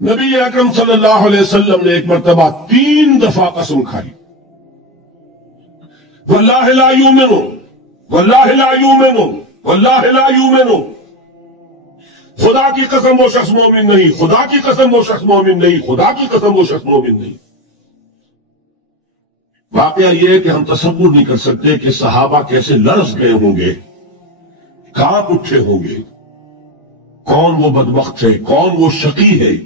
نبی اکرم صلی اللہ علیہ وسلم نے ایک مرتبہ 3 دفعہ قسم کھائی، واللہ لا یؤمن، واللہ لا یؤمن، واللہ لا یؤمن، خدا کی قسم وہ شخص مومن نہیں، خدا کی قسم وہ شخص مومن نہیں، خدا کی قسم وہ شخص مومن نہیں۔ واقعہ یہ ہے کہ ہم تصور نہیں کر سکتے کہ صحابہ کیسے لرز گئے ہوں گے، کانپ اٹھے ہوں گے، کون وہ بدبخت ہے، کون وہ شقی ہے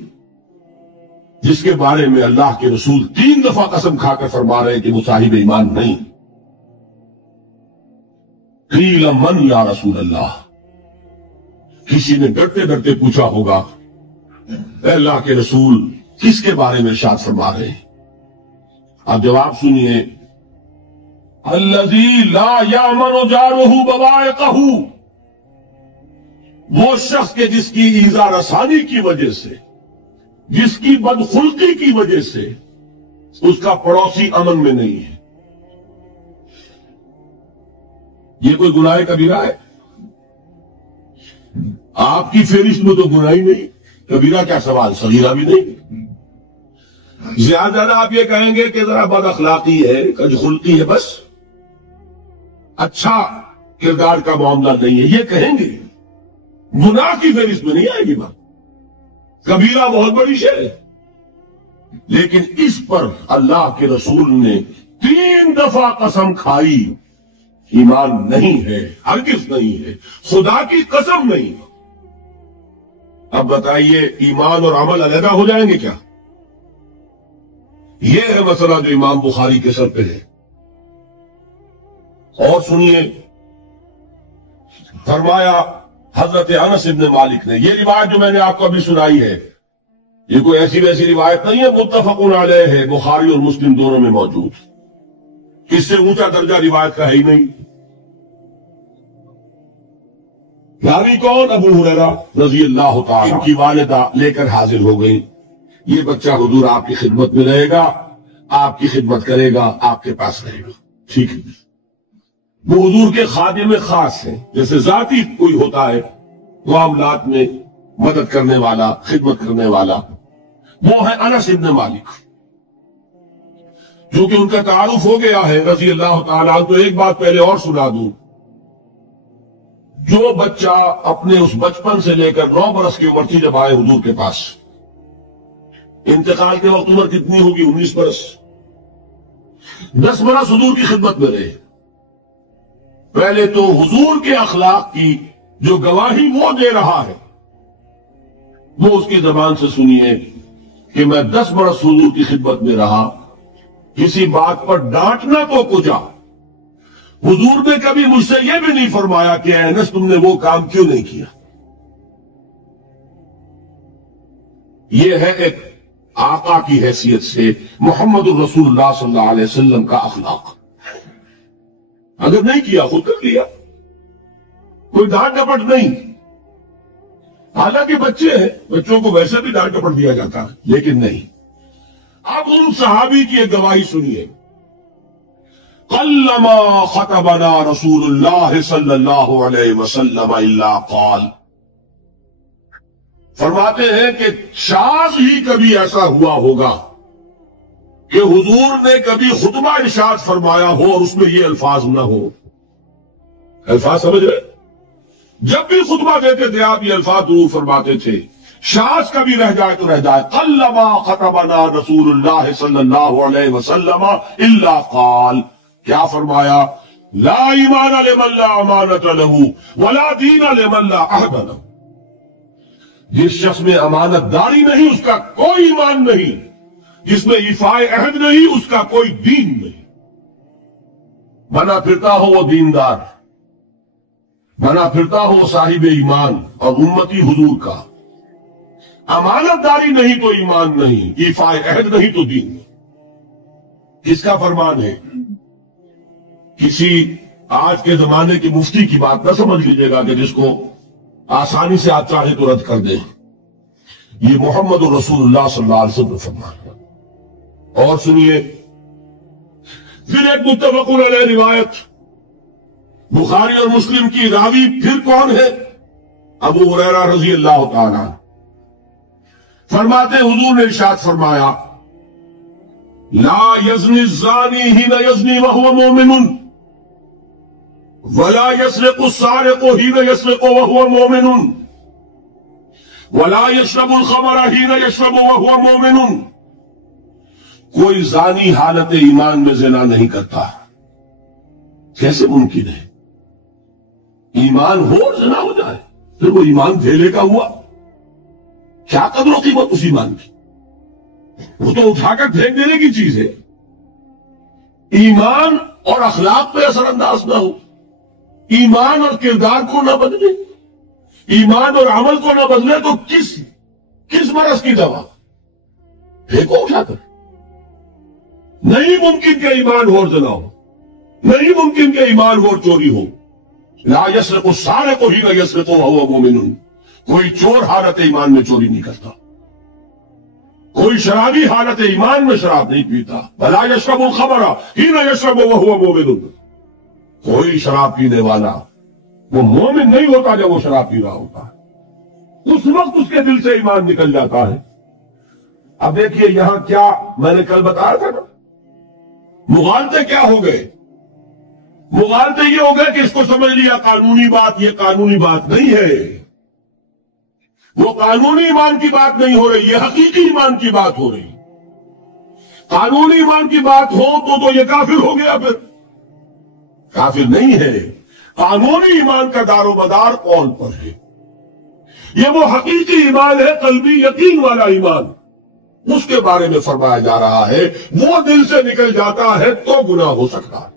جس کے بارے میں اللہ کے رسول 3 دفعہ قسم کھا کر فرما رہے کہ وہ صاحب ایمان نہیں۔ قیل من یا رسول اللہ، کسی نے ڈرتے ڈرتے پوچھا ہوگا اے اللہ کے رسول کس کے بارے میں ارشاد فرما رہے ہیں؟ اب جواب سنیے، الذی لا یامن جارہ بوائقہ، وہ شخص کے جس کی ایذا رسانی کی وجہ سے، جس کی بدخلقی کی وجہ سے اس کا پڑوسی امن میں نہیں ہے۔ یہ کوئی گناہ کبیرہ ہے؟ آپ کی فہرست میں تو گناہ ہی نہیں، کبیرہ کیا سوال، صغیرہ بھی نہیں۔ زیادہ زیادہ آپ یہ کہیں گے کہ ذرا بد اخلاقی ہے، کج خلقی ہے، بس اچھا کردار کا معاملہ نہیں ہے، یہ کہیں گے، گناہ کی فہرست میں نہیں آئے گی بات۔ کبیرہ بہت بڑی شے ہے، لیکن اس پر اللہ کے رسول نے 3 دفعہ قسم کھائی، ایمان نہیں ہے، ہرگز نہیں ہے، خدا کی قسم نہیں۔ اب بتائیے ایمان اور عمل علیحدہ ہو جائیں گے کیا؟ یہ ہے مسئلہ جو امام بخاری کے سر پہ ہے۔ اور سنیے، فرمایا حضرت انس بن مالک نے، یہ روایت جو میں نے آپ کو ابھی سنائی ہے یہ کوئی ایسی ویسی روایت نہیں ہے، متفق علیہ ہے، بخاری اور مسلم دونوں میں موجود، اس سے اونچا درجہ روایت کا ہے ہی نہیں۔ راوی کون؟ ابو ہریرہ رضی اللہ تعالی، ان کی والدہ لے کر حاضر ہو گئی، یہ بچہ حضور آپ کی خدمت میں رہے گا، آپ کی خدمت کرے گا، آپ کے پاس رہے گا، ٹھیک ہے۔ وہ حضور کے خادم خاص ہیں، جیسے ذاتی کوئی ہوتا ہے معاملات میں مدد کرنے والا، خدمت کرنے والا، وہ ہے انس بن مالک۔ چونکہ ان کا تعارف ہو گیا ہے رضی اللہ تعالیٰ، تو ایک بات پہلے اور سنا دوں، جو بچہ اپنے اس بچپن سے لے کر 9 برس کی عمر تھی جب آئے حضور کے پاس، انتقال کے وقت عمر کتنی ہوگی؟ 19 برس، 10 برس حضور کی خدمت میں رہے۔ پہلے تو حضور کے اخلاق کی جو گواہی وہ دے رہا ہے وہ اس کی زبان سے سنیے کہ میں 10 برس حضور کی خدمت میں رہا، کسی بات پر ڈانٹنا تو کجا، حضور نے کبھی مجھ سے یہ بھی نہیں فرمایا کہ اے انس تم نے وہ کام کیوں نہیں کیا۔ یہ ہے ایک آقا کی حیثیت سے محمد الرسول اللہ صلی اللہ علیہ وسلم کا اخلاق۔ اگر نہیں کیا خود کر لیا، کوئی ڈانٹ ڈپٹ نہیں۔ حالانکہ بچے ہیں، بچوں کو ویسے بھی ڈانٹ ڈپٹ دیا جاتا ہے، لیکن نہیں۔ اب ان صحابی کی ایک گواہی سنیے، قلما خطبنا رسول اللہ صلی اللہ علیہ وسلم الا قال، فرماتے ہیں کہ شاذ ہی کبھی ایسا ہوا ہوگا کہ حضور نے کبھی خطبہ ارشاد فرمایا ہو اور اس میں یہ الفاظ نہ ہو۔ الفاظ سمجھ رہے؟ جب بھی خطبہ دیتے تھے آپ یہ الفاظ ضرور فرماتے تھے، شاذ کبھی رہ جائے تو رہ جائے، قلما خطبنا رسول اللہ صلی اللہ علیہ وسلم الا قال، کیا فرمایا؟ لا ایمان لمن لا امانت لہ ولا دین لمن لا عہد لہ، جس شخص میں امانت داری نہیں اس کا کوئی ایمان نہیں، جس میں ایفائے عہد نہیں اس کا کوئی دین نہیں۔ بنا پھرتا ہو وہ دیندار، بنا پھرتا ہو وہ صاحب ایمان اور امتی حضور کا، امانت داری نہیں تو ایمان نہیں، ایفائے عہد نہیں تو دین نہیں۔ کس کا فرمان ہے؟ کسی آج کے زمانے کی مفتی کی بات نہ سمجھ لیجیے گا کہ جس کو آسانی سے آپ چاہے تو رد کر دیں، یہ محمد الرسول اللہ صلی اللہ علیہ وسلم فرمان ہے۔ اور سنیے، پھر ایک متفق علیہ روایت بخاری اور مسلم کی، راوی پھر کون ہے؟ ابو ہریرہ رضی اللہ تعالیٰ۔ فرماتے حضور نے ارشاد فرمایا لا یزنی الزانی حین یزنی وہو مومن ولا یسرق السارق حین یسرق وہو مومن ولا یشرب الخمر حین یشرب وہو مومن. کوئی زانی حالت ایمان میں زنا نہیں کرتا. کیسے ممکن ہے؟ ایمان ہو اور زنا ہو جائے؟ پھر وہ ایمان دھیلے کا ہوا. کیا قدر و قیمت اس ایمان کی؟ وہ تو اٹھا کر پھینک دینے کی چیز ہے. ایمان اور اخلاق پہ اثر انداز نہ ہو، ایمان اور کردار کو نہ بدلے، ایمان اور عمل کو نہ بدلے تو کس مرض کی دوا؟ پھینکو اٹھا کر. نہیں ممکن کہ ایمان ہو اور زنا ہو، نہیں ممکن کہ ایمان ہو اور چوری ہو. لا یسرق السارق حین یسرق وہو مومن. کوئی چور حالت ایمان میں چوری نہیں کرتا، کوئی شرابی حالت ایمان میں شراب نہیں پیتا. ولا یشرب الخمر حین یشرب وہو مومن. کوئی شراب پینے والا وہ مومن نہیں ہوتا جب وہ شراب پی رہا ہوتا ہے. اس وقت اس کے دل سے ایمان نکل جاتا ہے. اب دیکھیے یہاں کیا میں نے کل بتایا تھا نا، مغالطے کیا ہو گئے؟ مغالطے یہ ہو گئے کہ اس کو سمجھ لیا قانونی بات. یہ قانونی بات نہیں ہے، وہ قانونی ایمان کی بات نہیں ہو رہی، یہ حقیقی ایمان کی بات ہو رہی. قانونی ایمان کی بات ہو تو یہ کافر ہو گیا. پھر کافر نہیں ہے. قانونی ایمان کا دار و مدار قول پر ہے. یہ وہ حقیقی ایمان ہے، قلبی یقین والا ایمان. اس کے بارے میں فرمایا جا رہا ہے وہ دل سے نکل جاتا ہے تو گناہ ہو سکتا ہے.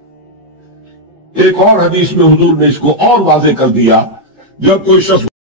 ایک اور حدیث میں حضور نے اس کو اور واضح کر دیا. جب کوئی شخص